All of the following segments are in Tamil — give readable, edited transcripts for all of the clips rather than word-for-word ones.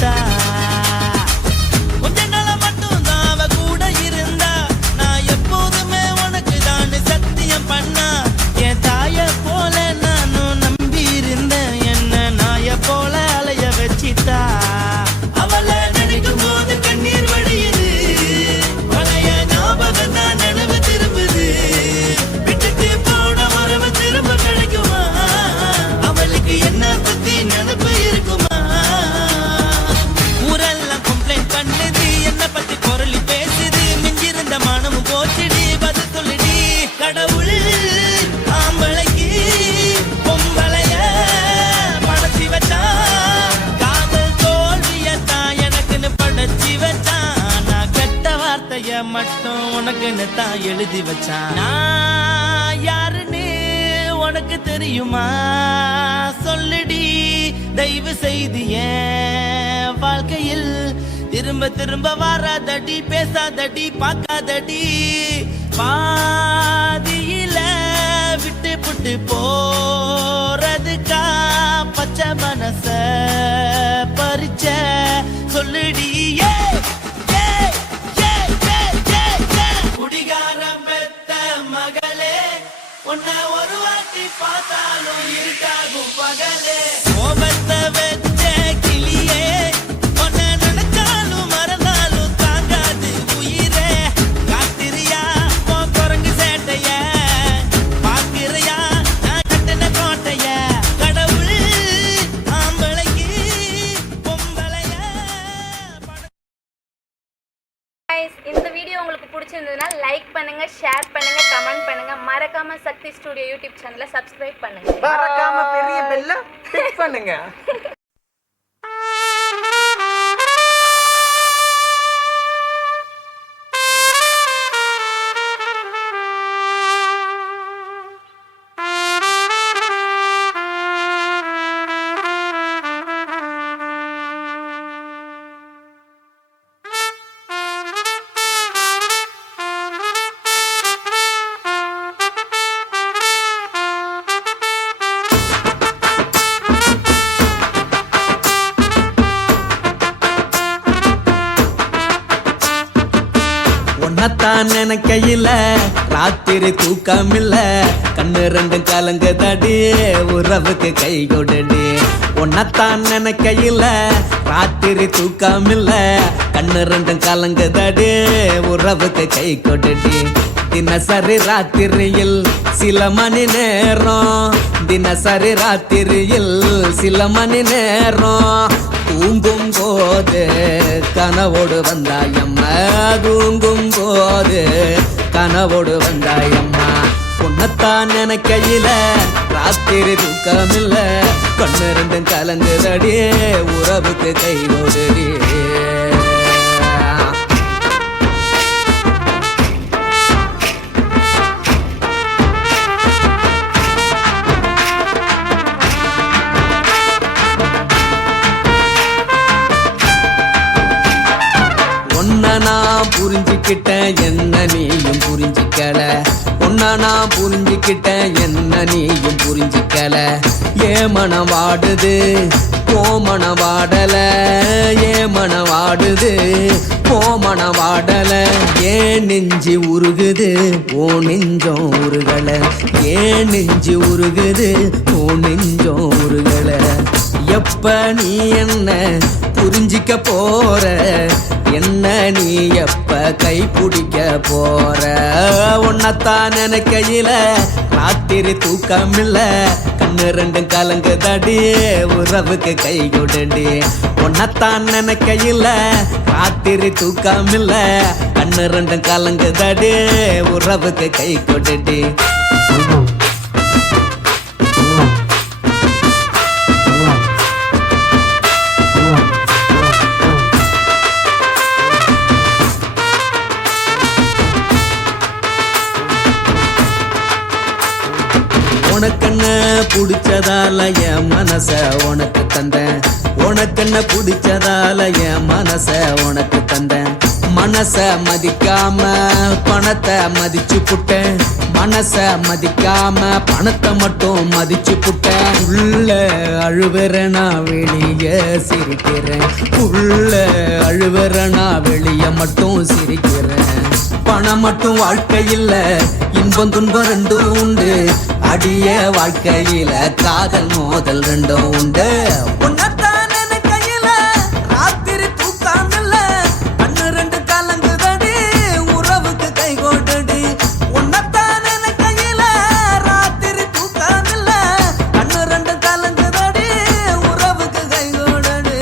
வச்சிட்டா. கொஞ்ச நாள மட்டும் தான் அவ கூட இருந்தா, நான் எப்போதுமே உனக்கு தான் சத்தியம் பண்ணா. என் தாய போல நானும் நம்பி இருந்தேன், என்ன நாய போல அலைய வச்சிட்டா. அவளை நினைக்கும் போது கண்ணீர் வடியுது, பழைய ஞாபகம் தான் நினைவு திரும்புது. விட்டுட்டு போன உறவு திரும்ப கிடைக்குமா? அவளுக்கு என்ன பத்தி நினைப்பு இருக்குமா? ஊரெல்லாம் கம்ப்ளைண்ட் பண்ணுது, என்ன பத்தி குரலி பேசுது. மிஞ்சிருந்த மனமும் போச்சுடி, பதில் சொல்லுடி. கடவுள் ஆம்பளைக்கு பொம்பளைய படைச்சி வச்சான், காதல் தோல்வியத்தான் எனக்குன்னு படைச்சி வச்சான். நான் கெட்ட வார்த்தைய மட்டும் உனக்குன்னு தான் எழுதி வச்சான். நான் யாருன்னு உனக்கு தெரியுமா? சொல்லுடி தயவு செய்து என் வாழ்க்கையில் திரும்ப திரும்ப வராதடி, பேசாதடி, பார்க்காதடி. பாதியில விட்டு புட்டு போறதுக்கா பச்சை மனச பறிச்ச சொல்லுடி. குடிகாரம் பெத்த மகளே, உன்னை ஒரு வாட்டி பார்த்தாலும் இருக்காகும் பகலே. கோபத்தை வச்ச கிளியே, உன்னை நினைச்சாலும் மறந்தாலும் தாங்காது உயிரே. காத்திரியா உன் குரங்கு சேட்டைய, பாக்குறியா நான் கட்டின கோட்டைய. கடவுள் ஆம்பளைக்கு பொம்பளைய Guys, இந்த வீடியோ உங்களுக்கு பிடிச்சிருந்ததுன்னா லைக் பண்ணுங்க, ஷேர் பண்ணுங்க, கமெண்ட் பண்ணுங்க. மறக்காம சக்தி ஸ்டுடியோ யூடியூப் சேனலை சப்ஸ்கிரைப் பண்ணுங்க. மறக்காம பெரிய பெல்ல கிளிக் பண்ணுங்க. உன்னத்தான் நினைக்கையில ராத்திரி தூக்கமில்ல, கண்ணு ரெண்டும் கலங்குதடி, உறவுக்கு கை கொடுடி. உன்னத்தான் நினைக்கையில ராத்திரி தூக்கமில்ல, கண்ணு ரெண்டும் கலங்குதடி, உறவுக்கு கை கொடுடி. தினசரி ராத்திரியில் சில மணி நேரம், தினசரி ராத்திரியில் சில மணி நேரம். தூங்கும் போது கனவோடு வந்தாயம்மா, தூங்கும் போது கனவோடு வந்தாயம்மா. உன்னத்தான் நினைக்கையில ராத்திரி தூக்கமில்ல, கண்ணு ரெண்டும் கலங்குதடி, உறவுக்கு கை ஓடுடி. நான் புரிஞ்சுக்கிட்டேன், என்ன நீயும் புரிஞ்சிக்கல. உன்ன நான் புரிஞ்சுக்கிட்டேன், என்ன நீயும் புரிஞ்சிக்கல. ஏ மனம் வாடுது போ மனம் வாடல, ஏ மனம் வாடுது போ மனம் வாடல. ஏன் நெஞ்சு உருகுது ஓ நெஞ்சம் உருகல, ஏன் நெஞ்சு உருகுது ஓ நெஞ்சம் உருகல. எப்ப நீ என்ன புரிஞ்சிக்க போற, என்ன நீ எப்ப கை பிடிக்க போற. உன்னத்தான் நினைக்கையில ராத்திரி தூக்கமில்ல, கண்ணு ரெண்டும் கலங்குதடி, உறவுக்கு கை கொடுடி. உன்னத்தான் நினைக்கையில ராத்திரி தூக்கமில்ல, கண்ணு ரெண்டும் கலங்குதடி, உறவுக்கு கை கொடுடி. உனக்கு என்ன பிடிச்சதால என் மனச உனக்கு தந்தேன், உனக்கென்ன பிடிச்சதால என் மனச உனக்கு தந்தேன். மனச மதிக்காம பணத்தை மதிச்சு புட்டேன். மனச மதிக்காம பணத்தை மட்டும் மதிச்சு புட்டேன். உள்ள அழுவுறனா வெளிய சிரிக்கிறேன். உள்ள அழுவுறனா வெளிய மட்டும் சிரிக்கிறேன். பணம் மட்டும் வாழ்க்கையில் இன்பம் துன்பம் ரெண்டும் உண்டு. அடிய வாழ்க்கையில காதல் மோதல் ரெண்டும் உண்டு. உன்னத்தான் நினைக்கையில ராத்திரி தூக்கம் இல்ல. கண்ணு ரெண்டு கலங்குதடி உறவுக்கு கை கோட்டடி. உன்னத்தான் நினைக்கையில ராத்திரி தூக்கம் இல்ல. கண்ணு ரெண்டு கலங்குதடி உறவுக்கு கை கோட்டடி.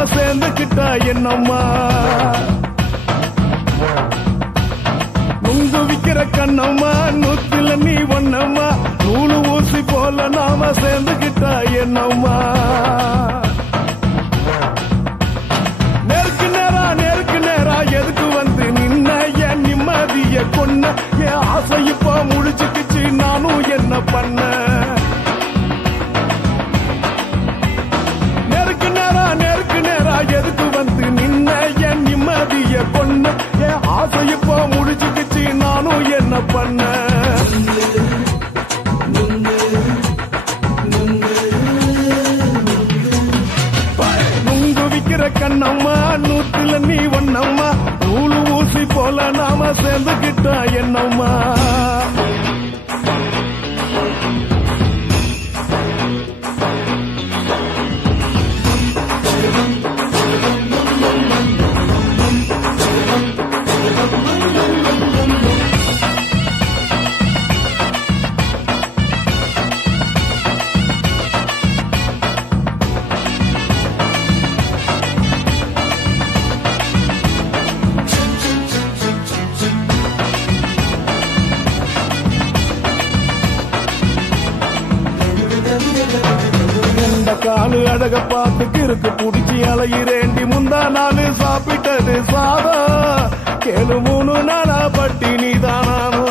நாம சேர்ந்துக்கிட்டா என்னம்மா நுங்கு விக்கிற கண்ணம்மா நூத்துல நீ ஒன்னம்மா நூலு ஊசி போல நாம சேர்ந்துக்கிட்டா என்னம்மா நேருக்கு நேரா எதுக்கு வந்து நின்ன என் நிம்மதிய கொன்ன என் ஆசை இப்ப முடிச்சுக்கிச்சு நானும் என்ன பண்ண நேருக்கு நேரா எதுக்கு வந்து நின்ன என் நிம்மதிய கொன்ன என் ஆசை இப்ப முடிச்சுக்கிச்சு நானும் என்ன பண்ண நுங்கு விக்கிற கண்ணம்மா நூத்துல நீ ஒன்னம்மா நூலு ஊசி போல நாம சேர்ந்துக்கிட்டா என்னம்மா காலு அழக பார்த்து கிறுக்கு புடிச்சி அலையிறேண்டி முந்தா நாலு சாப்பிட்டது சாதம் கேளு 3 நாளா பட்டினி தானானோ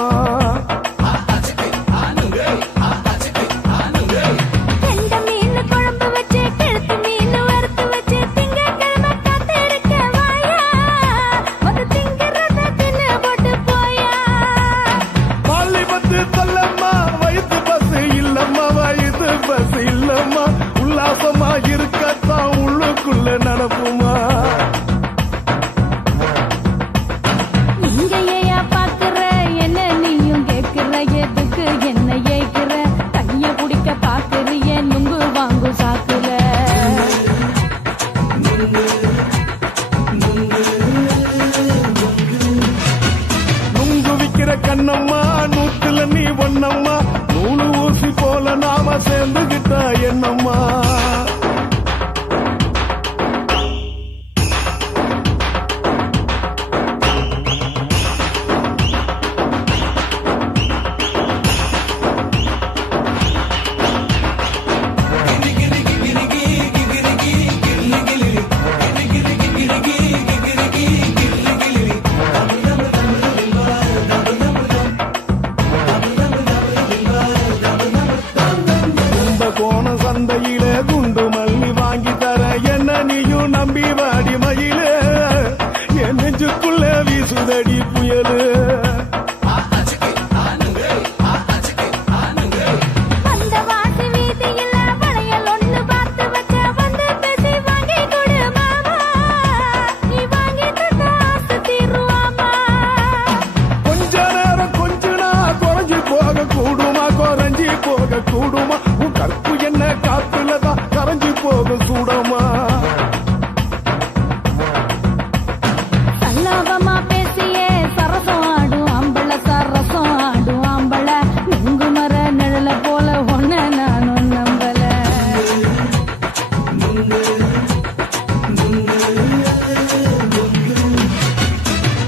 உல்லாசமா இருக்கத்தான் உள்ளுக்குள்ள நடப்புமா இங்கேயா பாக்குற என்ன நீயும் கேக்குற எதுக்கு என்ன ஏக்குற கைய பிடிக்க பாக்குறிய நுங்கு வாங்கு சாக்குற நுங்கு விக்கிற கண்ணம்மா நூத்துல நீ ஒன்னம்மா நூலு ஊசி போல நாம சேர்ந்துகிட்டா என்னம்மா சந்தையில குண்டு மல்லி வாங்கி தர என்ன நீயும் நம்பி வாடி மயில என் நெஞ்சுக்குள்ள வீசுதடி புயலு கொஞ்ச நேரம் கொஞ்ச நாள் குறைஞ்சி போக கூடுமா குறைஞ்சி போக கூடுமா உன் கற்பு என்ன காத்துலதான் கரைஞ்சி போக சூடமா சல்லாபமா பேசியே சரசம் ஆடும் ஆம்பள சரசம் ஆடும் ஆம்பள நுங்கு மர நிழல போல ஒன்ன நானும் நம்பல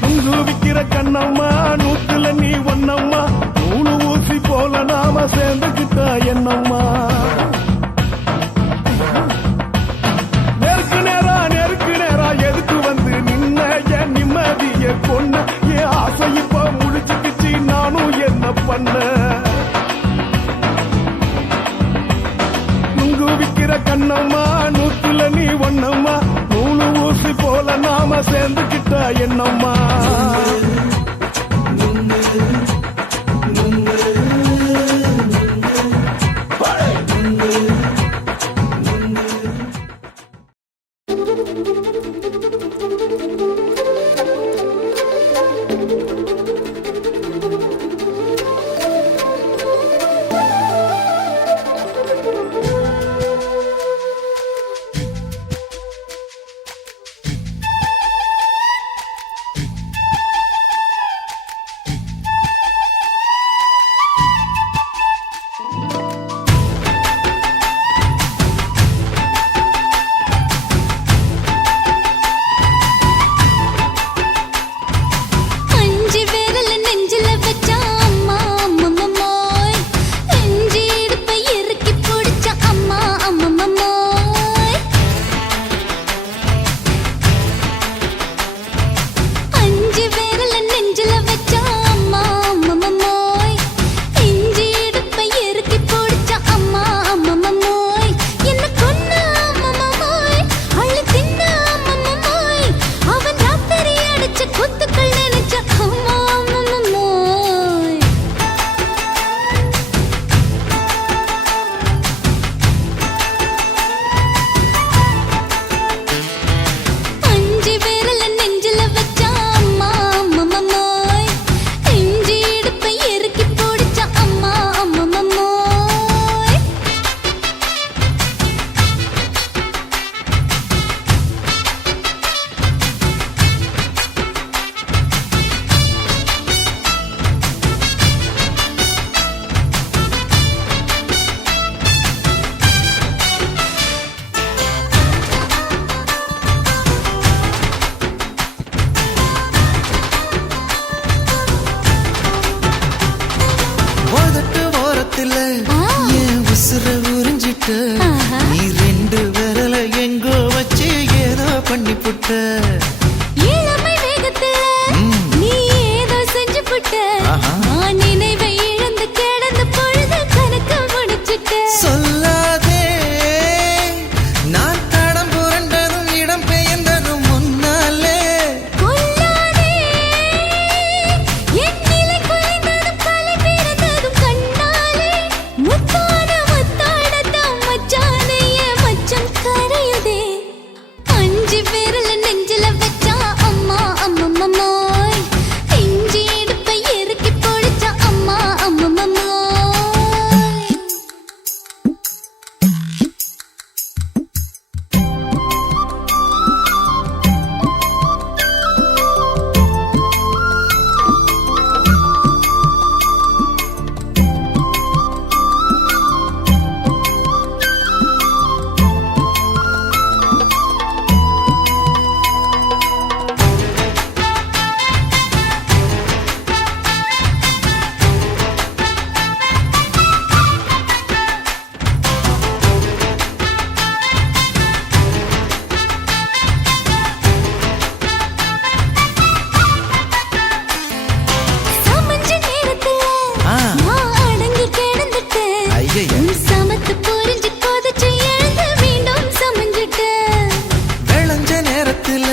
நுங்கு விக்கிற கண்ணம்மா நூத்துல நீ ஒன்னம்மா நூலு ஊசி போல நாம சேர்ந்துக்கிட்டா என்னம்மா நேருக்கு நேரா எதுக்கு வந்து நின்ன என் நிம்மதிய கொன்ன என் ஆசை இப்ப முடிச்சுக்கிச்சு நானும் என்ன பண்ண நுங்கு விக்கிற கண்ணம்மா நூத்துல நீ ஒன்னம்மா நூலு ஊசி போல நாம சேர்ந்துக்கிட்டா என்னம்மா வேகத்துல என் உசுர உறிஞ்சிட்ட நீ 2 விரல எங்கோ வச்சு ஏதோ பண்ணி புட்ட இளமை வேகத்துல நீ ஏதோ செஞ்சு புட்ட நான் நினைவை இழந்து கிடந்த பொழுது கணக்கு முடிச்சிட்ட சொல்லாதே நான் தடம் புரண்டதும் இடம் பெயர்ந்ததும் முன்னாலே கொல்லாதே என் நிலை குலைந்ததும் கலை பிறந்ததும் கண்ணாலே முத்தான முத்தாடத்தான் மச்சானே என் மச்சம் கரையுதே 5 விரல நெஞ்சில வச்சா அம்மா அம்மம்மம்மோய் இஞ்சி இடுப்பை இறுக்கி பொழிச்சா அம்மா அம்மம்மம்மோய் சமஞ்ச நேரத்துல நான் அடங்கி கிடந்துட்டேன் ஐயைய. உன் சமத்து புரிஞ்சு கொதிச்சு எழுந்து மீண்டும் சமஞ்சிட்டேன் விளைஞ்ச நேரத்துல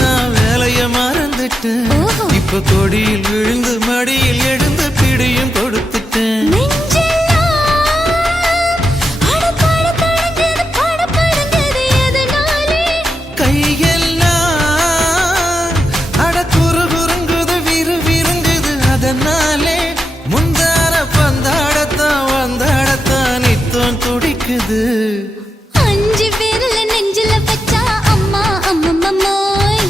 நான் வேலைய மறந்துட்டேன் ஓஹோ. இப்ப கொடியில் விழுந்து மடியில் எழுந்து பிடியும் கொடுத்துட்டேன் நெஞ்செல்லாம் அடப்பாட தடஞ்சது படபடஞ்சது எதனாலே கையெல்லாம் அட குறு குறுங்குது விறுங்குது அதனாலே முந்தார பந்தாடத்தான் வந்தாடத்தான் நித்தம் துடிக்குது 5 விரல நெஞ்சில வச்சா அம்மா அம்மம்மம்மோய்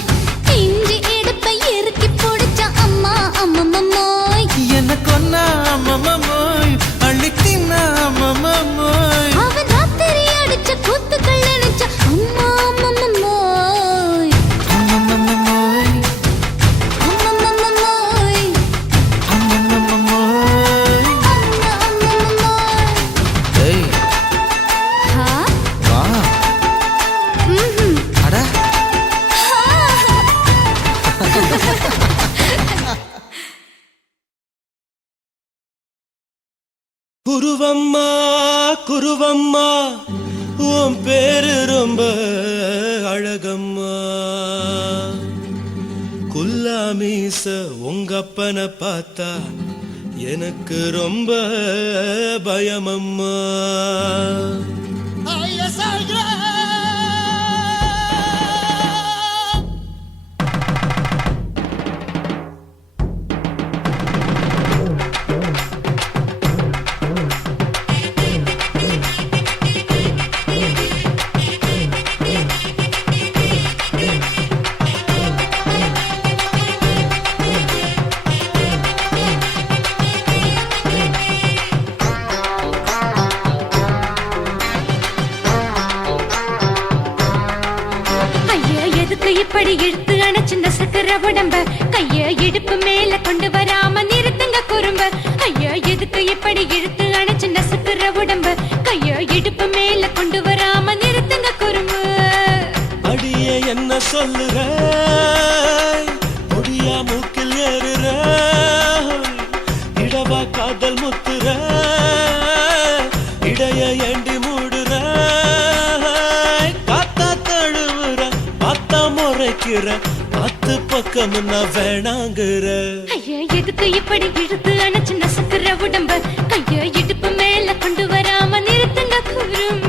இஞ்சி இடுப்பை இறுக்கி பொடிச்சா அம்மா அம்மம்மம்மோய் என்ன கொன்னா அம்மம்மோய் அள்ளித்தின்னா அம்மம்மோய் அவன் ராத்திரி அடிச்ச கூத்துக்கள் நினைச்ச அம்மா அம்மம்மம்மோய் அம்மம்மோய் அம்மம்மம்மோய் அம்மம்மோய் அம்மா அம்மம்மம்மோய் ஏய் ஹா வா ம்ஹும் அட குருவம்மா குருவம்மா உன் பேரு ரொம்ப அழகம்மா குல்லாமீச உங்க அப்பனை பார்த்தா எனக்கு ரொம்ப பயமம்மா ஐயா எதுக்கு இப்படி இழுத்து அணைச்சு நசுக்கிற உடம்ப கைய இடுப்பு மேல கொண்டு வராம நிறுத்துங்க குறும்ப ஐயா எதுக்கு இப்படி இழுத்து அணைச்சு நசுக்கிற உடம்ப கைய இடுப்பு மேல கொண்டு வராம நிறுத்துங்க குறும்பு அடியே என்ன சொல்லுற முடியா மூக்கில் ஏறுற இடவா காதல் முத்துற இடைய ஏண்டி மூடுற காத்தா தழுவுற பார்த்தா முறைக்கிற 10 பக்கம் நான் வேணாங்குற ஐயா எதுக்கு இப்படி இழுத்து அணைச்சு நசுக்கிற உடம்ப கைய இடுப்பு மேல கொண்டு வராம நிறுத்துங்க குறும்ப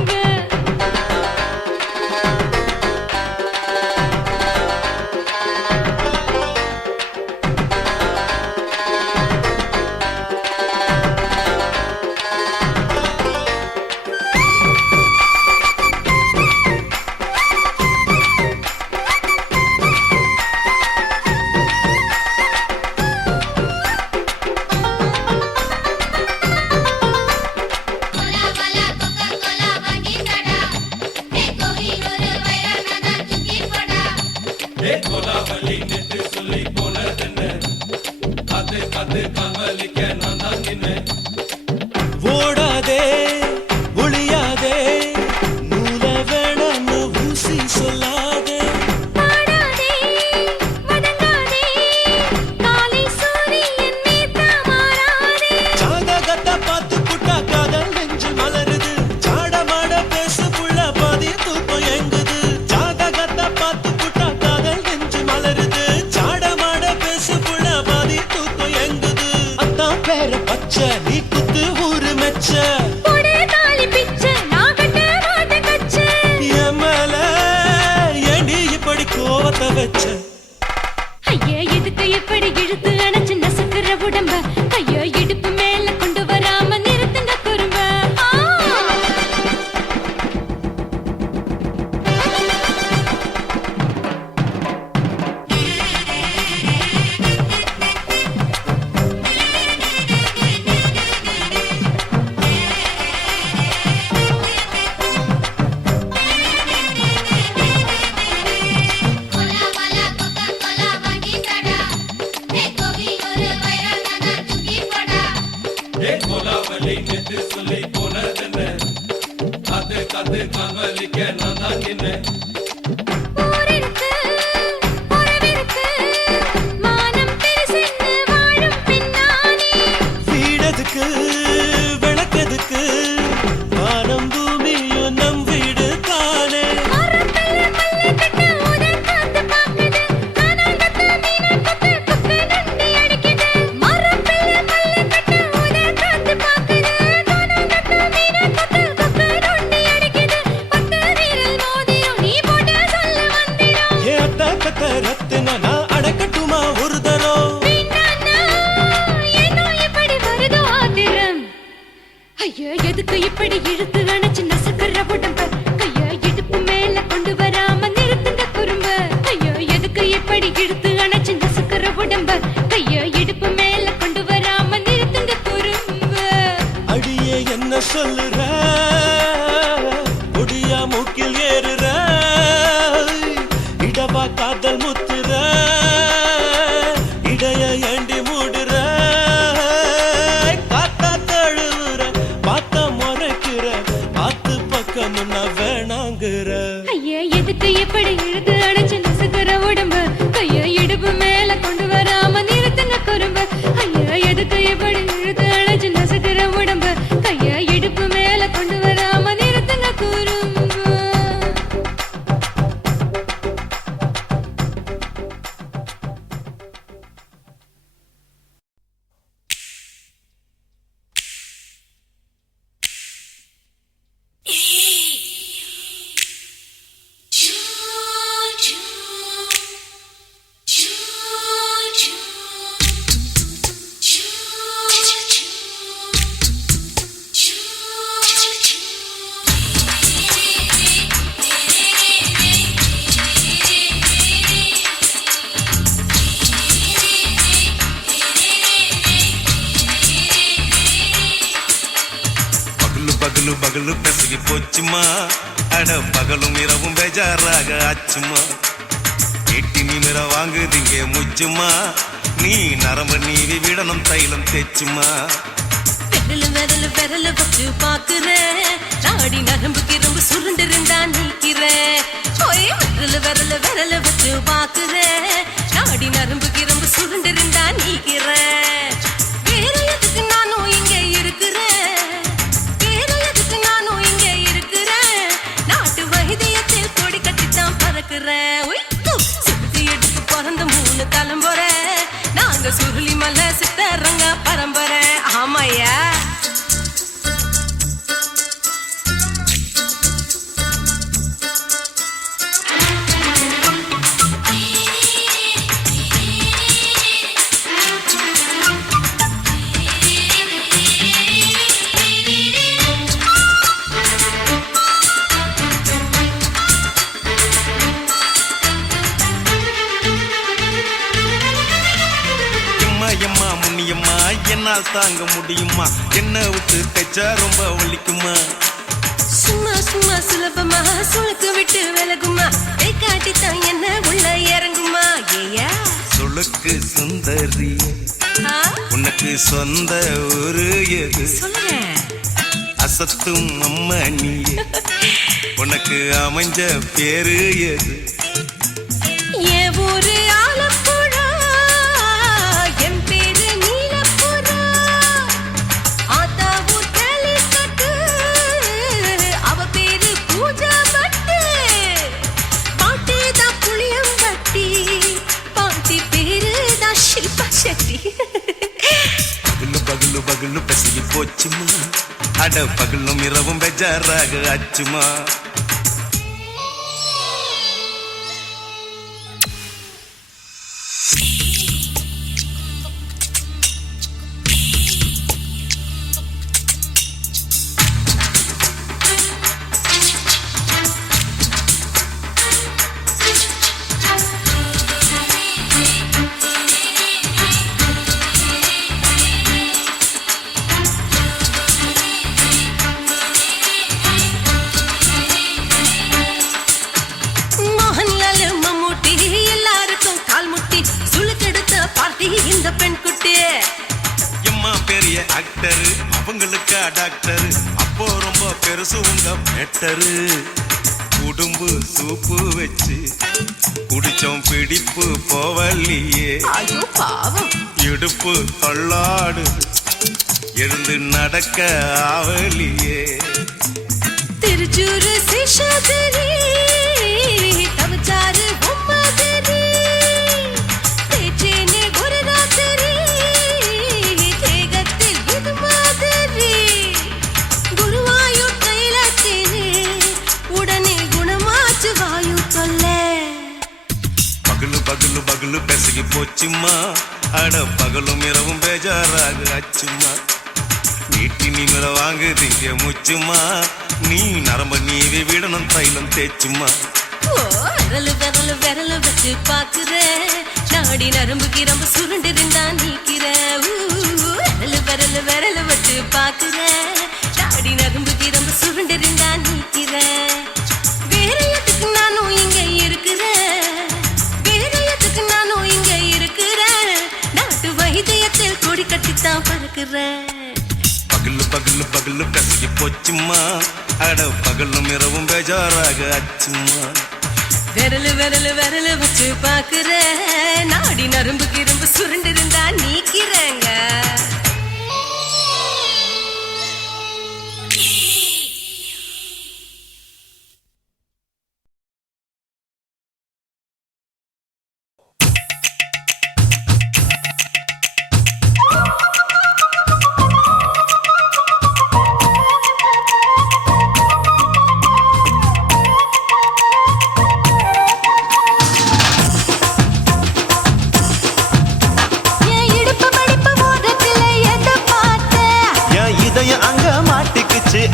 ஊரிருக்கு, உறவிருக்கு, மானம் பெருசென்று வாழும் பெண்ணானே. வீடதுக்கு விளக்கதுக்கு வானம் பூமியும் நம் வீடு தானே. மரத்துல மல்லு கட்டு உதன் காத்து பாக்குது, கானாங்கத்து மீனாங்கத்து குக்கு நண்டி அடிக்குது. மரத்துல மல்லு கட்டு உதன் காத்து பாக்குது, கானாங்கத்து மீனாங்கத்து குக்கு நண்டி அடிக்குது. பத்து விரல் மோதிரம் நீ போட்ட சொல்ல வந்திடும். ஏ அத்த கத்த ரத்தின நான் அடக்கட்டுமா ஒரு தரம். வீணானா, ஏனோ இப்படி வருதோ ஆத்திரம். ஐயா, எதுக்கு இப்படி இழுத்து அணைச்சு நசுக்குற உடம்ப? கையா இடுப்பு மேல கொண்டு வராம நிறுத்துங்க குறும்ப. ஐயா, எதுக்கு இப்படி இழுத்து அணைச்சு நசுக்குற உடம்ப? கையா இடுப்பு மேல கொண்டு வராம நிறுத்துங்க குறும்ப. அடியே என்ன சொல்லுற ஒடியா மூக்கில் ஏறுற இடவா காதல் முத்துற இடைய ஏண்டி மூடுற காத்தா தழுவுற பார்த்த முறைக்கிற பார்த்து பக்கம் நான் வேணாங்குற. ஐயா, எதுக்கு இப்படி இழுத்து அணைச்சு நசுக்குற உடம்ப? கையா இடுப்பு மேல கொண்டு வராம நிறுத்துங்க குறும்ப. ஐயா, எதுக்கு இப்படி இழுத்து அணைச்சு நசுக்குற உடம்ப? கையா இடுப்பு மேல கொண்டு வராம நிறுத்துங்க குறும்ப. பகலு பகலு பகலு பெசகி போச்சுமா அட பகலும் இரவும் பேஜாராக ஆச்சுமா எட்டி நிமிர வாங்குதீங்க முச்சுமா நீ நரம்பு நீவி விடணும் தைலம் தேச்சுமா விரல விரல வச்சு பாக்குறேன் நாடி நரம்பு கிரம்பு சுருண்டு இருந்தா நீக்கிறேன் விரல விரல வச்சு பாக்குறேன் நாடி நரம்பு கிரம்பு சுருண்டு இருந்தா நீக்கிறேன் வேற எதுக்கு நானும் இங்க இருக்கிறேன் வேற எதுக்கு நானும் இங்க இருக்கிறேன் நாட்டு வைத்தியத்தில் கொடி கட்டித்தான் பறக்கிறேன் சுத்தி எடுத்து பிறந்த 3 தலைமுறை நாங்க சுருளி மலை சித்தரங்க பரம்பரை ஆமாயா எம்மா முன்னியம்மா என்னால் தாங்க முடியுமா என்ன விட்டு தைச்சா ரொம்ப வலிக்குமா சும்மா சும்மா சுலபமா சுளுக்கு விட்டு விலகுமா கை காட்டித்தான் என்ன உள்ள இறங்குமா ஏயா சுளுக்கு சுந்தரி உனக்கு சொந்த ஊரு எது சொல்றேன் அசத்தும் அம்மா நீ உனக்கு அமைஞ்ச பேரு எது என் ஊரு ஆலப்புழா என் பேரு நீலப்புறா ஆத்தாவு தெளிக்கட்டு அவ பேரு பூஜா பட்டு பாட்டி தான் புளியம்பட்டி பாட்டி பேரு தான் ஷில்பா செட்டி பகலு பகலு பகலு பெசகி போச்சுமா அட பகலும் இரவும் பெஜாராக ஆச்சுமா இந்த பெண் குட்டி எம்மா பெரிய ஆக்டர் அவங்களுக்கா டாக்டர் அப்போ ரொம்ப பெருசு உங்க பெட்டரு உடும்பு சூப்பு வச்சு குடிச்சோம் பிடிப்பு போவல்லையே ஐயோ பாவம் இடுப்பு தள்ளாடு எழுந்து நடக்க ஆவலியே திருச்சூரு சிஷாதிரி தவச்சாரு பொம்மாதிரி தேச்சேனே ஒரு ராத்திரி தேகத்தில் இது மாதிரி குருவாயூர் கைலாச்சேனே உடனே குணமாச்சு வாயு சொல்ல பகலு பகலு பகலு பெசகி போச்சுமா அட பகலும் இரவும் பேஜாராக அச்சுமா நீட்டி நீங்கள வாங்குதீங்க முச்சுமா நீ நரம்ப நீவே விடணும் தைலம் தேச்சுமா விரலு விரலு விரலு வச்சு பாக்குற நாடி நரம்பு கிரம்பு சுருண்டு இருந்தா நீக்கிற விரலு விரலு விரலு வச்சு பாக்குற நாடி நரம்பு கிரம்பு சுருண்டு இருந்தா நீக்கிற வேற எதுக்கு நானும் இங்க இருக்கிற வேற எதுக்கு நானும் இங்க இருக்கிற நாட்டு வைத்தியத்தில் கொடி கட்டித்தான் பறக்குற பகலு பகலு பகலு பெசகி போச்சுமா அட பகலும் இரவும் பேஜாராக அச்சுமா விரலு விரலு விரலு வச்சு பாக்குற நாடி நரம்பு கிரும்பு சுருண்டு இருந்தா நீக்கிறங்க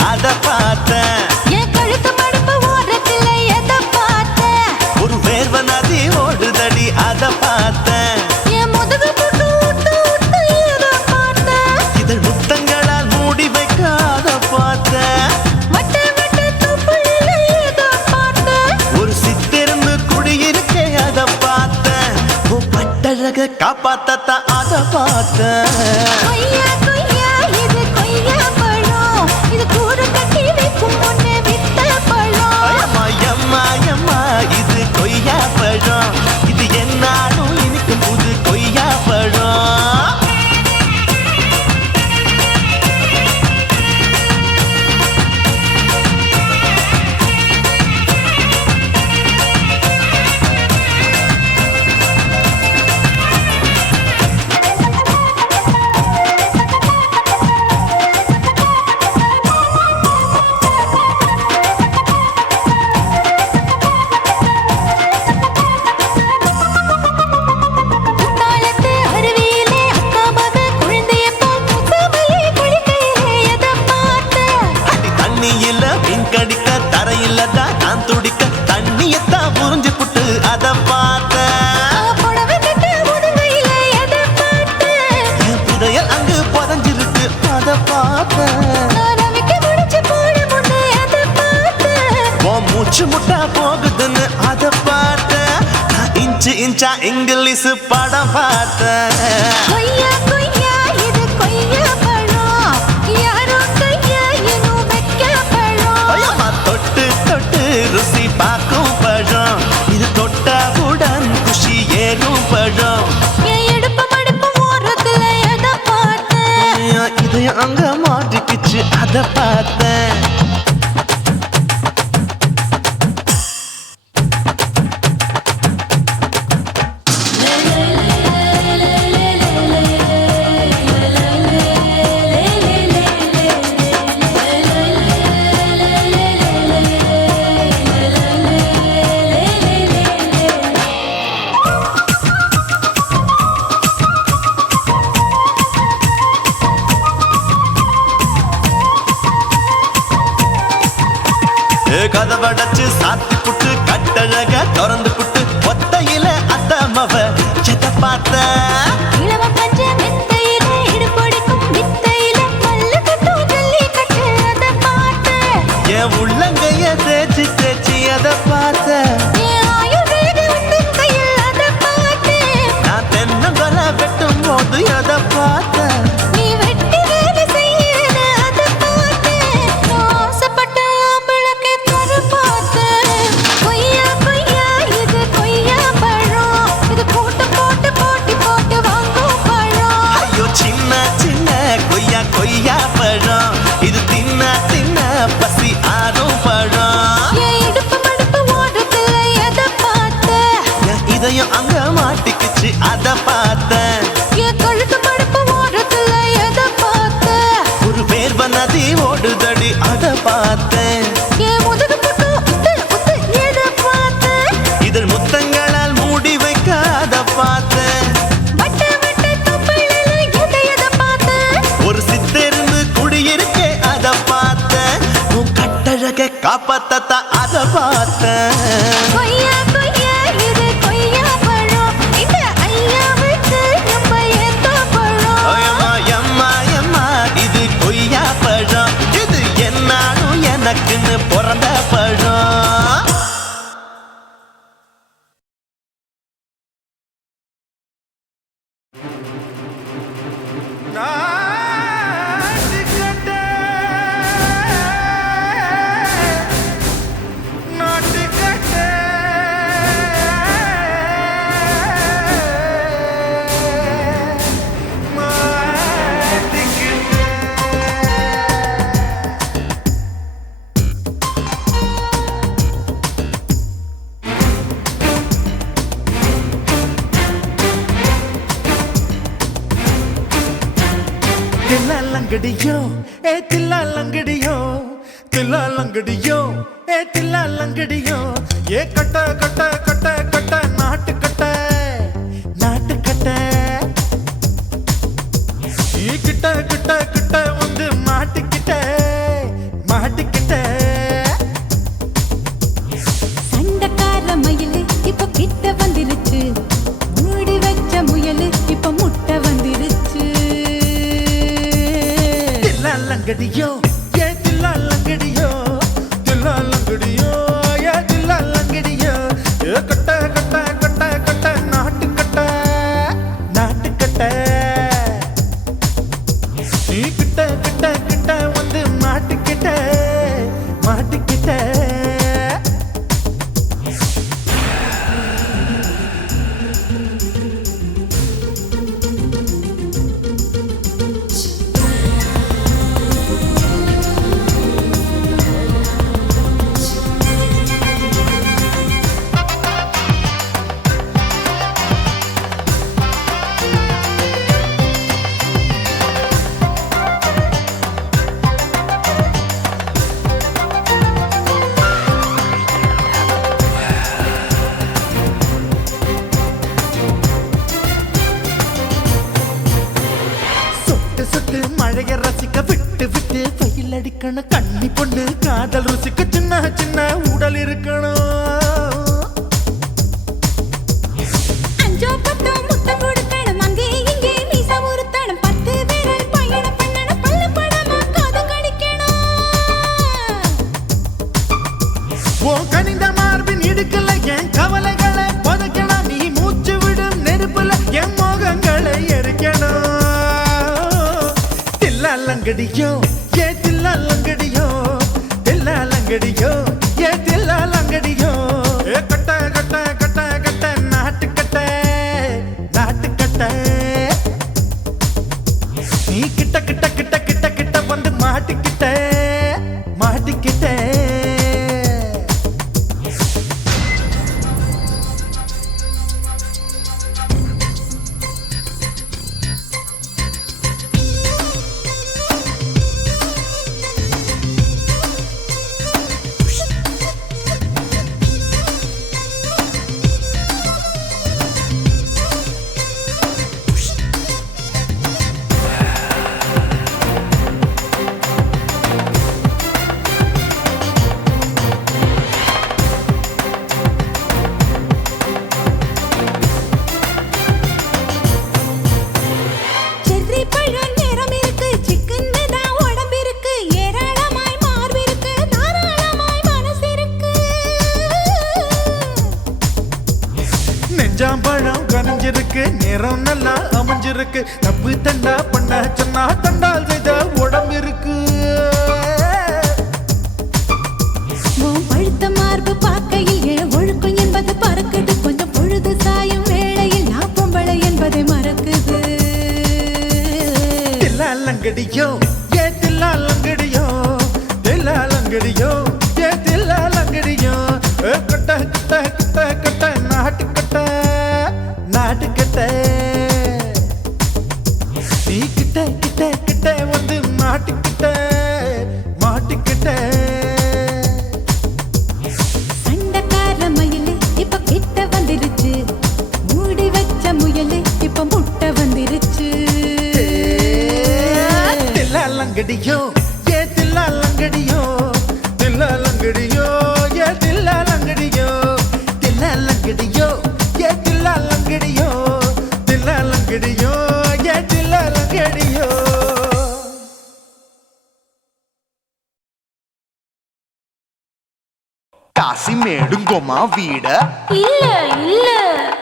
அத பார்த்தேன் என் கழுத்து மடுப்பு ஓரத்துல எதை பார்த்தேன் ஒரு வேர்வ நதி ஓடுதடி அத பார்த்தேன் என் முதுகு புட்டு ஊத்து ஊத்து எதை பார்த்தேன் இதழ் முத்தங்களால் மூடி வைக்க அத பார்த்தேன் வட்ட வட்ட துப்புல எதை பார்த்தேன் ஒரு சித்திரன்னு குடியிருக்க அத பார்த்தேன் உன் பட்டழக காப்பாத்தத்தான் அத பார்த்தேன் கொய்யா கொய்யா இது கொய்யா பழம் இது கூறு கட்டி வைக்கும் முன்னே வித்த பழம் அம்மா இது கொய்யா பழம் இது என்னாலும் இனிக்கும் புது கொய்யா பழம் குத்தாலத்து அருவியிலே அக்கா மக குழந்தைய போல் முசாமையே குளிக்கையிலே எதை பார்த்தேன் அடி தண்ணியில மீன் கடிக்க தரையில தான் நான் துடிக்க தண்ணியத்தான் புரிஞ்சு புட்டு அத பார்த்தேன் புடவை கட்ட முதுகையில எதை பார்த்தேன் என் புதையல் அங்கு புதஞ்சிருக்கு அத பார்த்தேன் நான் ரவிக்கு முடிச்சு போட முன்னே எதை பார்த்தேன் உன் மூச்சு முட்டா போகுதுன்னு அத பார்த்தேன் நான் இன்ச்சு இன்ச்சா இங்கிலீஷ் படம் பார்த்தேன் கொய்யா கொய்யா இது கொய்யா பழம் யாரோ கையா இன்னும் வைக்க பழம் ஐயம்மா தொட்டு தொட்டு ருசி பார்க்கும் பழம் இது தொட்டாவுடன் குஷி ஏறும் பழம் என் இடுப்பு மடுப்பு ஓரத்துல எதை பார்த்தேன் இதயம் அங்க மாட்டிக்கிச்சு அத பார்த்தேன் கதவடைச்சு சாத்தி புட்டு கட்டழக திறந்து புட்டு ஒத்தையில அத்தமவ செத்த பார்த்த இளவ பஞ்ச மெத்தையில இடுப்பொடிக்கும் வித்தையில மல்லு கட்டும் ஜல்லி கட்டு அதை பார்த்தேன் என் உள்ளங்கைய தேய்ச்சி தேய்ச்சி அத பார்த்த என் ஆயுர்வேத உந்தன் கையில் அதை பார்த்தேன் நான் தென்னங்கொலை வெட்டும் போது அத பார்த்த நீ வெட்டி வேலை செய்யறது அதை பார்த்தேன் நான் ஆசைப்பட்ட பார்த்தேன். கொய்யா கொய்யா இது கொய்யா பழம் இந்த ஐயாவுக்கு நம்ம ஏத்த பழம் எம்மா எம்மா எம்மா இது கொய்யா பழம், இது என்னாலும் எனக்குன்னு பிறந்த பழம். தில்லாலங்கடியோ ஏ தில்லாலங்கடியோ தில்லாலங்கடியோ ஏ தில்லாலங்கடியோ ஏ கட்ட கட்ட கட்ட கட்ட நாட்டு கட்ட நாட்டு கட்ட நீ கிட்ட கிட்ட கிட்ட வந்து மாட்டிக்கிட்ட மாட்டிக்கிட்ட சண்டக்கார மயிலு இப்ப கிட்ட வந்துருச்சு மூடி வச்ச முயலு இப்ப முட்டை வந்துருச்சு தில்லாலங்கடியோ ஏ தில்லாலங்கடியோ தில்லாலங்கடியோ ஏ தில்லாலங்கடியோ ஏ கட்ட கட்ட கட்ட கட்ட நாட்டு கட்ட நாட்டு கட்ட நீ கிட்ட கிட்ட கிட்ட வந்து மாட்டிக்கிட்ட மாட்டிக்கிட்ட சொட்டு சொட்டு மழைய ரசிக்க விட்டு விட்டு வெயில் அடிக்கணும் கண்ணி பொண்ணு காதல் ருசிக்க சின்ன சின்ன உடல் இருக்கணும் அஞ்சோ பத்தோ முத்தம் கொடுக்கணும் அங்கே இங்கே மீச உறுத்தணும் 10 பேரல் பயணம் பண்ணணும் பல்ல படமா காது கடிக்கணும் ஓ கனிந்த மார்பின் இடுக்கல என் கவலைகளை பதுக்கணும் நீ மூச்சு விடும் நெருப்புல என் மோகங்களை எரிக்கணும் தில்லாலங்கடியோ ஏ தில்லாலங்கடியோ தில்லாலங்கடியோ ஏ தில்லாலங்கடியோ ஏ கட்ட கட்ட கட்ட கட்ட நாட்டு கட்ட நாட்டு கட்ட நீ கிட்ட கிட்ட கிட்ட கிட்ட கிட்ட வந்து மாட்டிக்கிட்ட மாட்டிக்கிட்ட செர்ரி பழம் நிறம் இருக்கு சிக்கன்னு தான் உடம்பு இருக்கு ஏராளமாய் மார்பு இருக்கு தாராளமாய் மனசு இருக்கு நெஞ்சாம்பழம் கனிஞ்சிருக்கு நிறம் நல்லா அமைஞ்சிருக்கு தப்பு தண்டா பண்ண சொன்னா தண்டால் செய்த உடம்பு இருக்கு உன் பழுத்த மார்பு பார்க்கையில் என் ஒழுக்கம் என்பது பறக்குது கொஞ்சம் பொழுது சாயும் வேளையில் நான் பொம்பளை என்பதை மறக்குது தில்லாலங்கடியோ ஏ தில்லாலங்கடியோ தில்லாலங்கடியோ ஏ தில்லாலங்கடியோ ஏ கட்ட கட்ட கட்ட கட்ட நாட்டு கட்ட நாட்டு கட்ட நீ கிட்ட கிட்ட கிட்ட வந்து மாட்டிக்கிட்ட மாட்டிக்கிட்ட சண்டக்கார மயிலு இப்ப கிட்ட வந்துருச்சு மூடி வச்ச முயலு இப்ப முட்டை வந்துருச்சு தில்லாலங்கடியோ ஏ தில்லாலங்கடியோ தில்லாலங்கடியோ ஏ தில்லாலங்கடியோ லங்கடியோ ஏட்டில லங்கடியோ కాశీమేడుంగోమా వీడ இல்ல இல்ல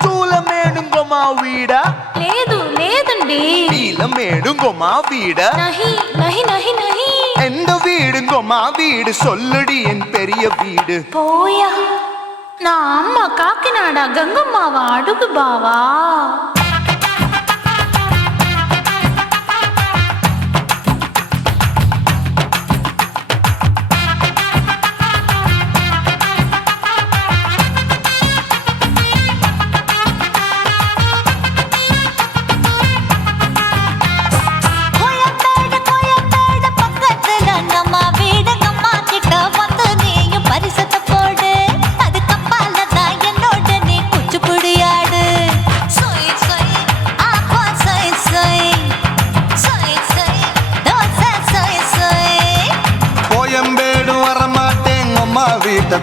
చూలమేడుంగోమా వీడ లేదు లేదండి నీలమేడుంగోమా వీడ நஹி நஹி நஹி நஹி எந்த வீடுங்கோமா வீடு சொல்லுடி என் பெரிய வீடு போயா நான் அம்மா காக்கிநாடா கங்கம்மாவா அடுகு பாவா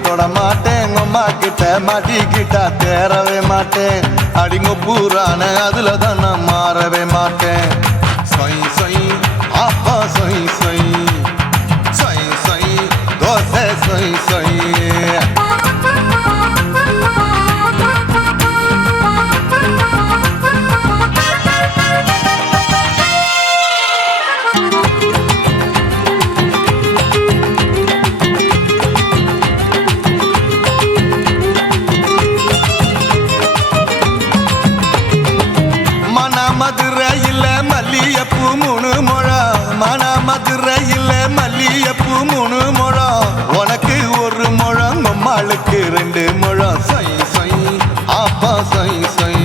தொட மாட்டேன் அம்மா கிட்ட மாட்டிக்கிட்டா தேரவே மாட்டேன் அடிங்க பூரான அதுல தான் நான் மாறவே மாட்டேன் சொய் சொய் அப்பா சொய் சொய் சொய் சொய் தோசை சொய் சொய் மல்லியப்பூ மூணு முழம் உனக்கு ஒரு முழம் அம்மாளுக்கு 2 முழம் சொய் சொய் அப்பா சொய் சொய்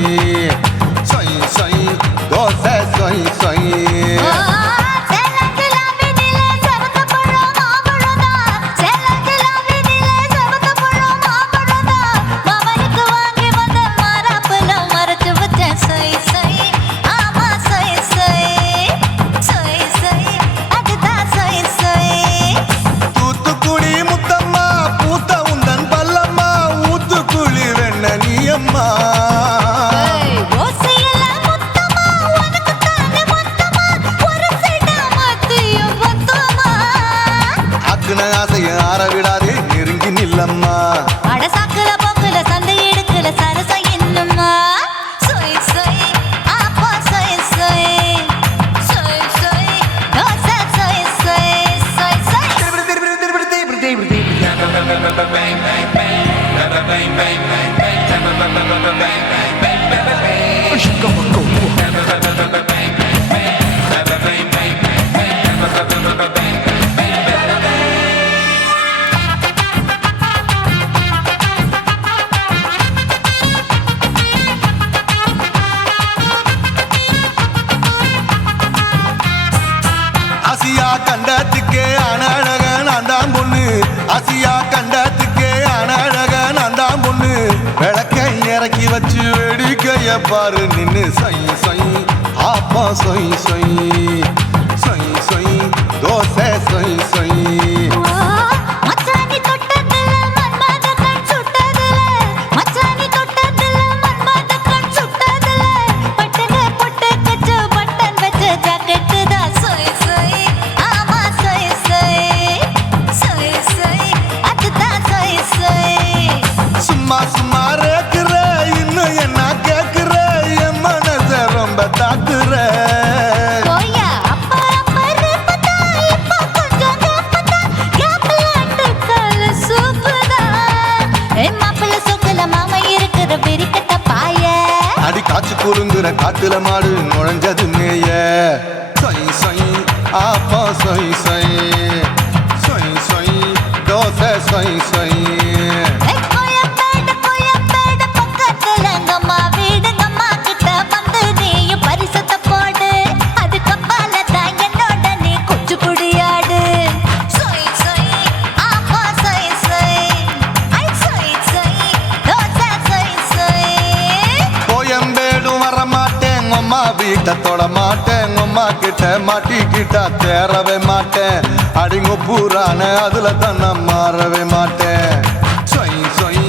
சொய் சொய் தோசை சொய் சொய் ஆசைய ஆற விடாதே நெருங்கி நில்லம்மா அடசாக்குல போக்குல சந்தை எடுக்கல சரச என்னம்மா சொய் சொய் அப்பா சொய் சொய் சொய் சொய் தோசை சொய் சொய் சொய் சொய் ஆசியா கண்டத்துக்கே அனழக நான் தான் பொண்ணு ஆசியா கண்டத்துக்கே அனழக நான் தான் பொண்ணு விளக்கை இறக்கி வச்சு வேடிக்கைய பாரு நின்னு சொய் சொய் ஆப்பா சொய் சொய் சொய் சொய் தோசை சொய் சொய் சும்மா சும்மா ரேக்குற இன்னும் என்ன கேக்குற என் மனச ரொம்ப தாக்குற அடி காய்ச்சி குறுங்குற காட்டுல மாடு நுழைஞ்சது மேய சொய் சொய் ஆப்பா சொய் சொய் சொய் சொய் தோசை சொய் சொய் வீட்டை தொட மாட்டேன் அம்மா கிட்ட மாட்டிக்கிட்டா தேரவே மாட்டேன் அடிங்க பூரான அதுல தான் நான் மாறவே மாட்டேன் சொய் சொய்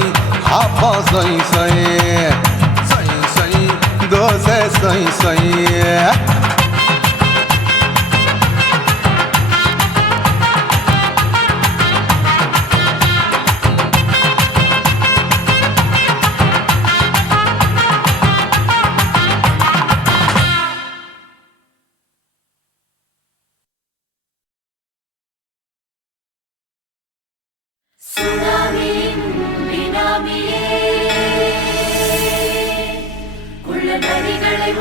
அப்பா சொய் சொய் சொய் சொய் தோசை சொய் சொய்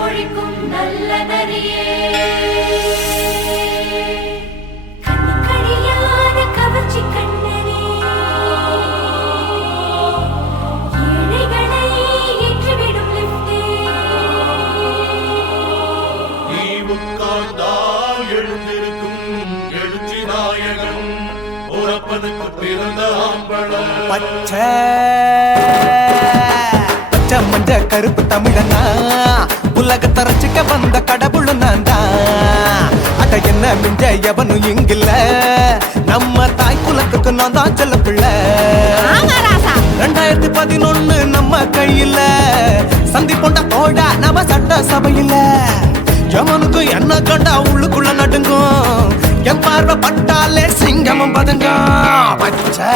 ஒழிக்கும் நல்ல நரியே கவர்ச்சி கண்ணனே ஏழைகளை ஏற்றிவிடும் லிப்டே நீ உட்கார்ந்தால் எழுந்திருக்கும் எழுச்சி நாயகன் உறப்பனுக்கு பிறந்த ஆம்பள பச்சை பச்சை மஞ்ச கருப்பு தமிழனா உலகத்தை ரசிக்க வந்த கடவுள் நான் தான் அட என்ன மிஞ்ச எவனும் இங்கில்ல நம்ம தாய் குலத்துக்கு நான் தான் செல்ல பிள்ளை 2011 நம்ம கையில சந்தி போண்டா தோடா நம்ம சட்ட சபையில எவனுக்கு என்ன கண்டா உள்ளுக்குள்ள நடுங்கும் என் பார்வை பட்டாலே சிங்கமும் பதுங்கும் பச்சை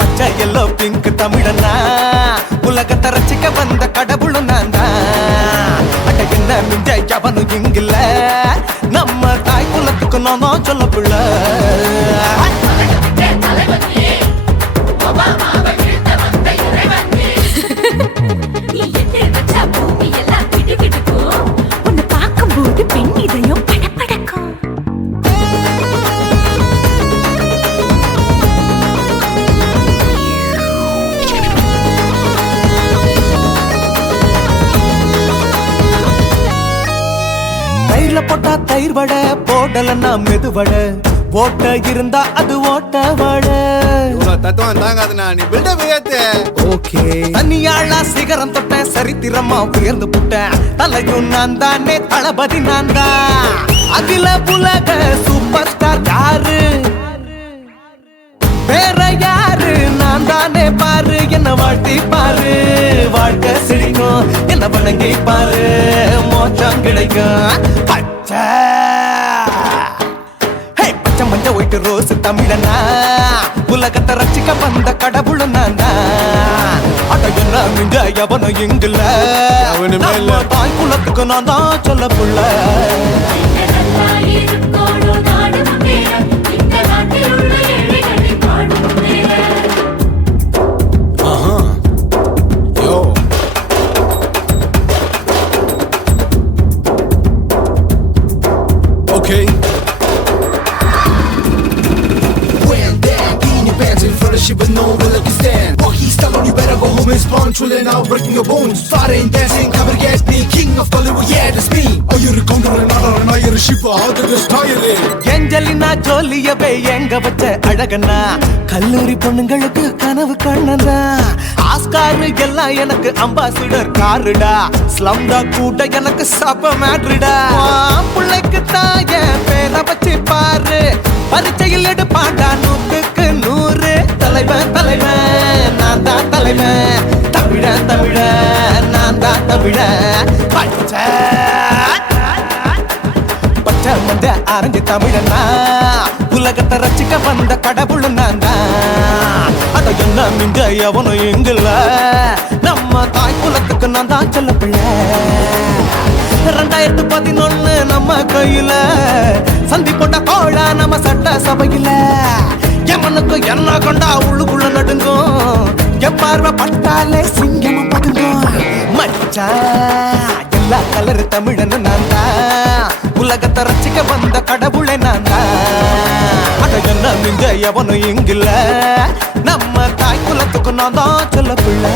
பச்சை எல்லோ பிங்க் தமிழனா உலகத்தை ரசிக்க வந்த கடவுள் நான் தான் அட என்ன மிஞ்ச எவனும் இங்கில்ல நம்ம தாய் குலத்துக்கு நான் தான் சொல்ல பிள்ளை உன்னை பார்க்கும்போது பெண் இதயம் படபடக்கும் தயிர்ல போட்டா தயிர் வடை போடலன்னா மெதுவடை ஓட்ட இருந்தா அது ஓட்ட வடை தத்துவம் தாங்காதுண்ணா நீ பில்டப் ஏத்து ஓகே தனியாளா சிகரம் தொட்ட சரித்திரமா உயர்ந்து புட்டேன் தலையும் நான் தானே தளபதி நான் தான் அகில உலக சூப்பர் ஸ்டார் யாரு வேற யாரு நான் தானே பாரு என்ன வாழ்த்தி பாரு வாழ்க்கை சிரிக்கும் என்ன வணங்கி பாரு மோச்சம் கிடைக்கும் பச்சை பச்சை மஞ்ச ஒயிட்டு ரோஸ் தமிழனா உலகத்தை ரசிக்க வந்த கடவுள் நான் தான் அட என்ன மிஞ்ச எவனும் இங்கில்ல நம்ம தாய் குலத்துக்கு நான் தான் சொல்ல புள்ள Okay. When down in your pants in front of shit with no will you stand. While he's telling you better go home and spawn, chilling out, breaking your bones. Fighting, dancing, cover gas, me, king of Hollywood, yeah, that's me. Oh, you're a counter and not you're a ship, how did this tire it? Angelina ஜோலியவே எங்க வச்ச அழகனா கல்லூரி பொண்ணுங்களுக்கு கனவு கண்ணனா ஆஸ்கார் எல்லாம் எனக்கு அம்பாசிடர் காருடா ஸ்லம்டா கூட எனக்கு சப மேட்ருடா பிள்ளைக்கு தான் என் பேரை வச்சு பாரு பரீட்சையில் எடுப்பாண்டா 100க்கு 100 தலைவன் தலைவன் நான் தான் தலைவன் தமிழன் தமிழன் நான் தான் தமிழன் பச்சை பச்சை மஞ்ச ஆரஞ்சு தமிழனா உலகத்தை ரசிக்க வந்த கடவுள் நான் தான் அட என்ன மிஞ்ச எவனும் எங்கில்ல நம்ம தாய் குலத்துக்கு நான் தான் சொல்ல பிள்ளை 2011 நம்ம கையில சந்தி போட்ட தோழா நம்ம சட்ட சபையில எமனுக்கு என்ன கொண்டா உள்ளுக்குள்ள நடுங்கும் என் பார்வை பட்டாலே சிங்கமும் பதுங்கும் மச்சா எல்லா கலர் தமிழன் நான் தான் உலகத்தை ரசிக்க வந்த கடவுளை நான் தான் அட என்ன மிஞ்ச எவனும் இங்கில்ல நம்ம தாய் குலத்துக்கு நான் தான் சொல்ல பிள்ளை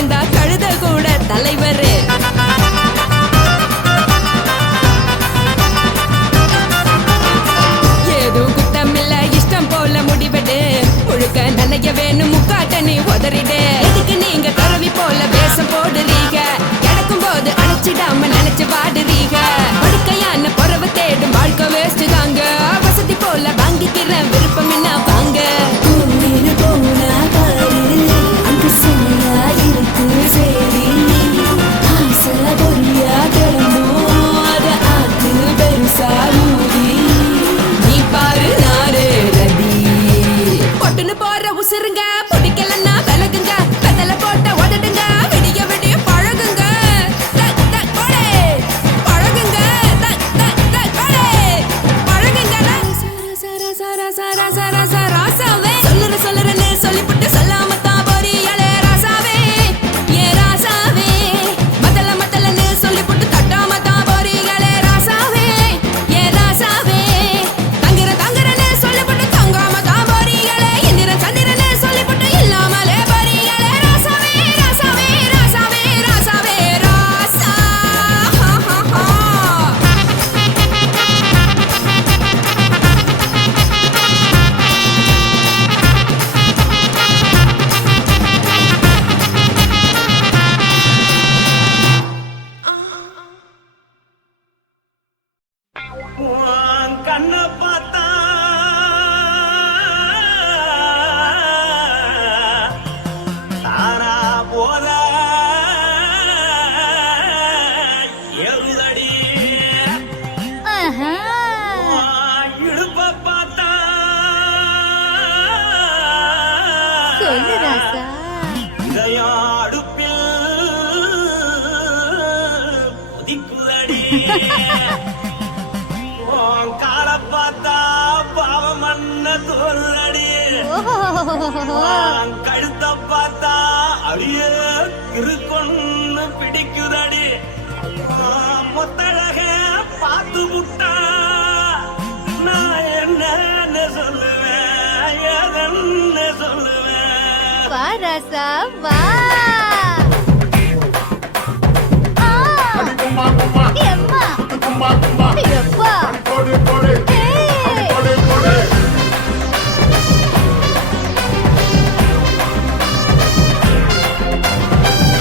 இருந்தா கழுத கூட தலைவர். ஏதும் குத்தமில்ல இஷ்டம் போல முடிவெடு. முழுக்க நனைய வேணும் முக்காட்ட நீ உதறிடு. எதுக்கு நீங்க கரவி போல வேஷம் போடுறீங்க? கிடக்கும் போது அணைச்சிடாம நினைச்சு வாடுறீங்க. படுக்கையான பொறவு தேடும் வாழ்க்கை வேஸ்ட் தாங்க. வசதி போல வாங்கிக்கிற விருப்பம் என்ன வாங்க. நீ பாரு நானே ரதி. பொட்டுன்னு போற உசுருங்க பிடிக்கலன்னா விலகுங்க. பெதல போட்ட உதடுங்க விடிய விடிய பழகுங்க. பழகுங்க பழகுங்க. ராசாவே சொல்லுறன்னு சொல்லிப்புட்டு சொல்லாம தான் போறியலே ராசாவே. ஏ ராசாவே மத்தலன்னு சொல்லிப்புட்டு தட்டாம தான் போறியலே ராசாவே. ஏ ராசாவே தங்குறன்னு சொல்லிப்புட்டு தங்காம தான் போறியலே. இந்திரன் சந்திரன்னு சொல்லிப்புட்டு இல்லாமலே போறியலே ராசாவே. ராசாவே ராசாவே ராசாவே ராசா. கண்ணை பார்த்தா தானா போல எழுதடி. இடுப்ப பார்த்தா இதயம் அடுப்பில் உதிக்குதடி. கால பார்த்தா பாவம் மண்ண தோல்றடி. கழுத்த பார்த்தா அடிய இருக்குன்னு பிடிக்குதடி. முத்தழக பார்த்து விட்டா நான் என்ன சொல்லுவேன் ஏதன்னு சொல்லுவேன். வா ராசா வா.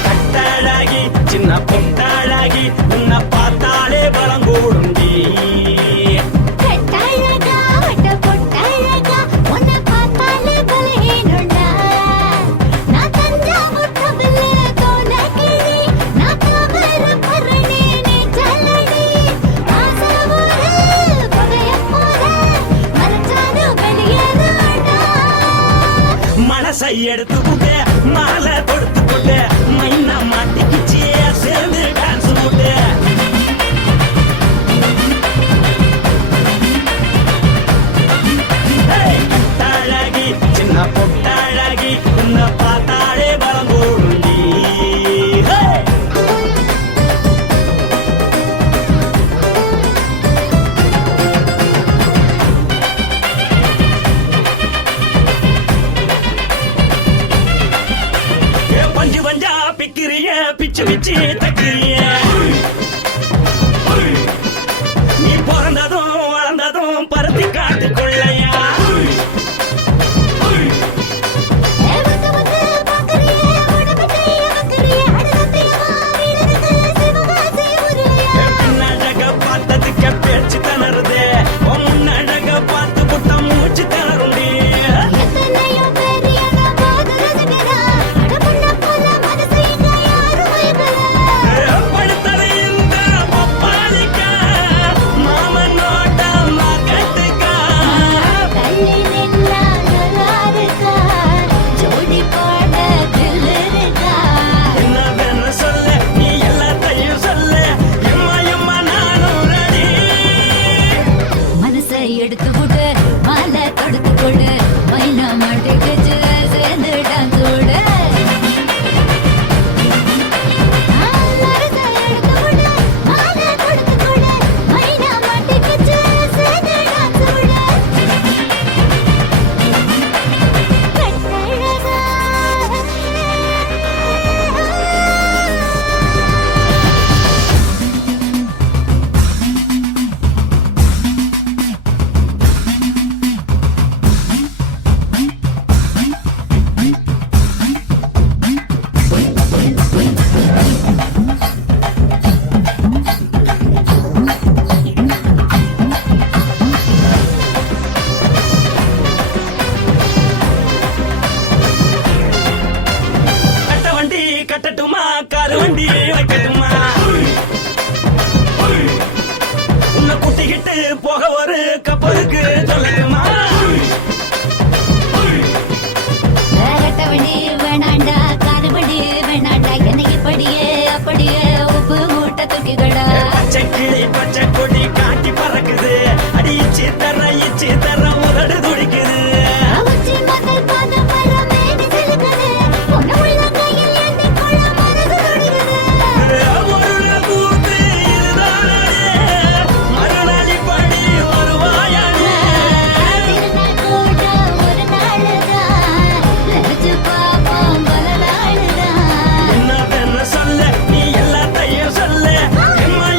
கட்டழகி சின்ன பொட்டழகி உன்னை பார்த்தாலே பலம் கூடும். மனசை எடுத்துக்கிட்டு மாலை கொடுத்துக்கிட்டு மைனா மாட்டிக்கிச்சு சேர்ந்து டான்ஸ் போட்டு. கட்டழகி சின்ன பொட்டழகி உன்னை பார்த்தாலே பலம் கூடும். பஞ்சு பஞ்சா பிக்கிறிய பிச்சு பிச்சு தக்கிறிய. நீ பிறந்ததும் வளர்ந்ததும் பருத்தி காட்டுக்குள்ளையா. பின்னழக பார்த்ததுக்கு பேச்சு திணறுது. முன்னழக பார்த்து புட்ட மூச்சு திணறுண்டி. படுத்தலையில் கட்டட்டுமா காரு வண்டி வைக்கட்டுமா உன்னை குட்டிக்கிட்டு போக ஒரு கப்பலுக்கு சொல்லட்டுமா வேறட்டவனே வேணாண்டா காருபடி வேணாண்டா எனக்கு படியே அப்படியே உப்பு மூட்டை தூக்கிக்கடா பச்சை கிளி பச்சை கொடி காட்டி பறக்குது அடி இச்சி தர உதடு துடிக்குது அவச்சி மதல் பாதம் வர மேடி செலுக்குது பொண்ணு உள்ள கையில் ஏந்தி கொள்ள மனது துடிக்குது ஒரு கூத்து இதுதானே மறுநாளி படி வருவாயானே திருநாள் கூட ஒரு நாளுதான் நினைச்சு பாப்போம் பல நாளுதான் என்ன சொல்ல நீ எல்லாத்தையும் சொல்ல எம்மா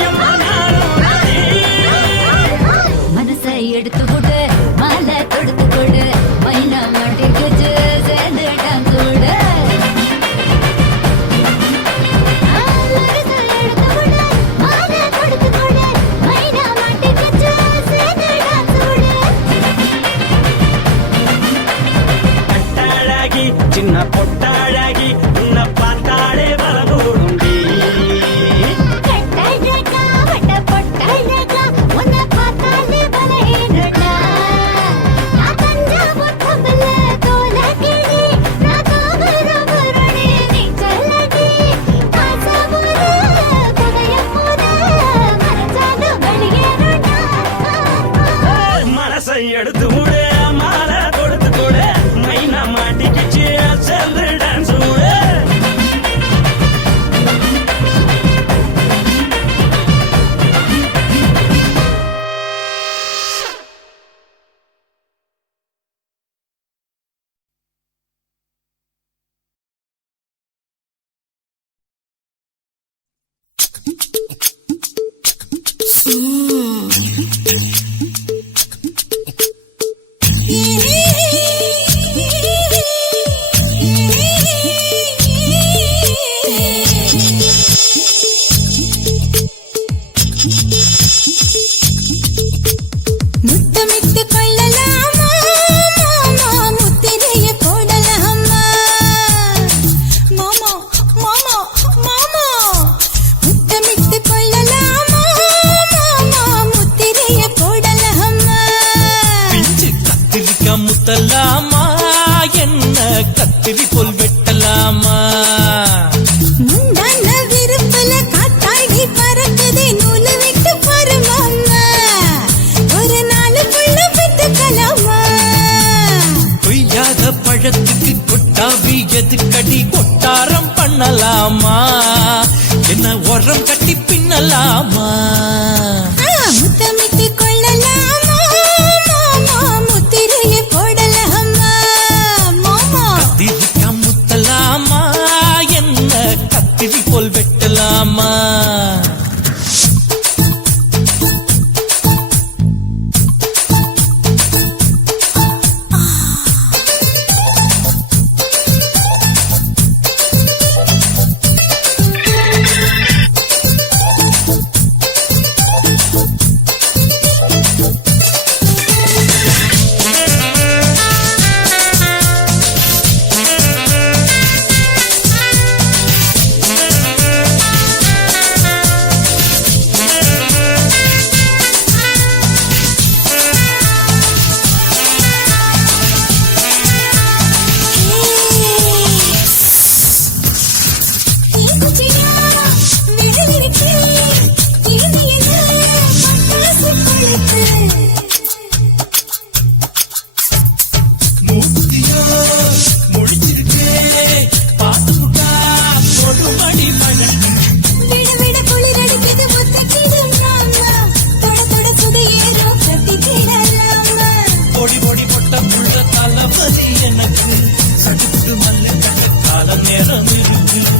நானும் ராணி. மனசை எடுத்து கொடு மாலை தொடுத்து கொடு மைனா மாட்டிக்கிச்சு சேர்ந்துட்டான் கூட மனசை எடுத்து கொடு மாலை தொடுத்து கொடு மைனா மாட்டிக்கிச்சு சேர்ந்துட்டான் கூட கட்டாழகி சின்ன பொட்டாழகி உன்னை பார்த்தாலே வரகூடுண்டி கட்டழகா வட்ட பொட்டழகா உன்னை பார்த்தாலே பலஹீனடா நான் தஞ்சாவூர் கப்பல்ல தோலகிரி நான் தாமிரபரணி நீ சொல்லடி காசாவூர் புகையப்பூர மறைச்சாலும் வெளியேறடா மனசை எடுத்து விடு மாலை கொடுத்து கொடு மைனா மாட்டிக்கிச்சு சேர்ந்து டான்ஸ் விடு முத்தமிட்டு கொள்ளலாமா மாமா முத்திரைய போடலாமா மாமா மாமா மாமா முத்தமிட்டு கொள்ளலாமா மாமா முத்திரைய போடலாமா பிஞ்சு கத்திரிக்கா முத்தலாமா என்ன கத்திரி போல் வெட்டலாமா முந்தான விருப்பல காத்தாடி பறக்குதே நூலு விட்டு பாரு மாமா ஒரு நாளுக்குள்ள விட்டுக்கலாமா கொய்யாத பழத்துக்கு கொட்டாவி எதுக்கடி கொட்டாரம் பண்ணலாமா என்ன உரம் கட்டி பின்னலாமா முத்தமிட்டு கொள்ளலாமா மாமா முத்திரைய போடலாமா மாமா கத்திரிக்கா முத்தலாமா என்ன கத்திரி போல் வெட்டலாமா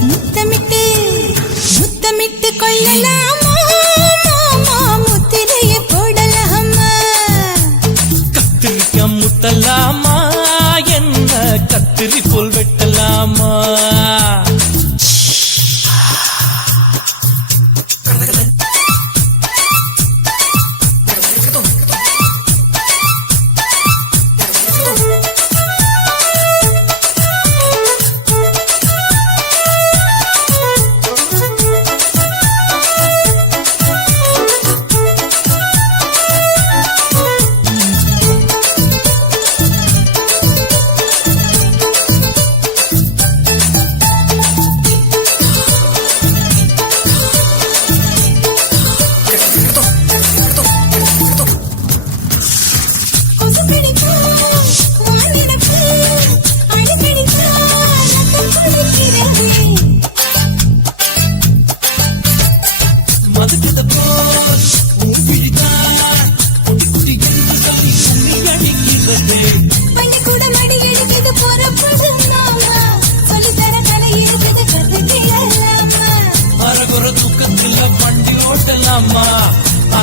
முத்தமிட்டு முத்தமிட்டு கொள்ளலாமா மாமா முத்திரைய போடலாமா கத்திரிக்கா முத்தலாமா என்ன கத்திரி போல் வெட்டலாமா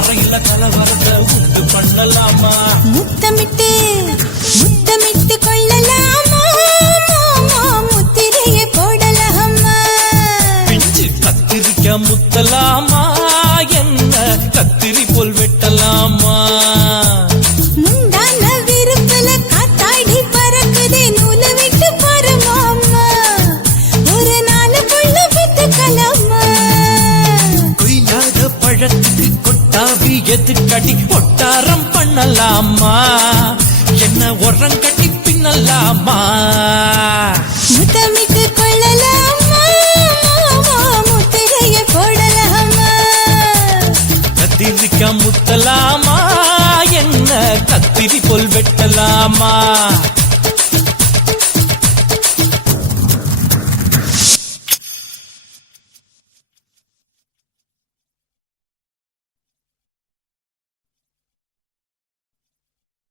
முறையில கலவரத்தை உண்டு பண்ணலாமா முத்தமிட்டு முத்தமிட்டு கொள்ளலாமா முத்திரையை போடலாமா பிஞ்சு கத்திரிக்க முத்தலாமா என்ன கத்திரி போல் வெட்டலாமா முந்தான விருப்பல காத்தாடி பறக்குதே நூலை விட்டு பரமாமா ஒரு நாளுக்குள்ள வித்துக்கலாமா கொய்யாத பழத்துக்கு கொட்டாவி எதுக்கடி ஒட்டாரம் பண்ணலாமா என்ன உரம் கட்டி பின்னலாமா முத்தமிட்டு கொள்ளலாமா முத்திரையை போடலாமா கத்திரிக்க முத்தலாமா என்ன கத்திரி போல் வெட்டலாமா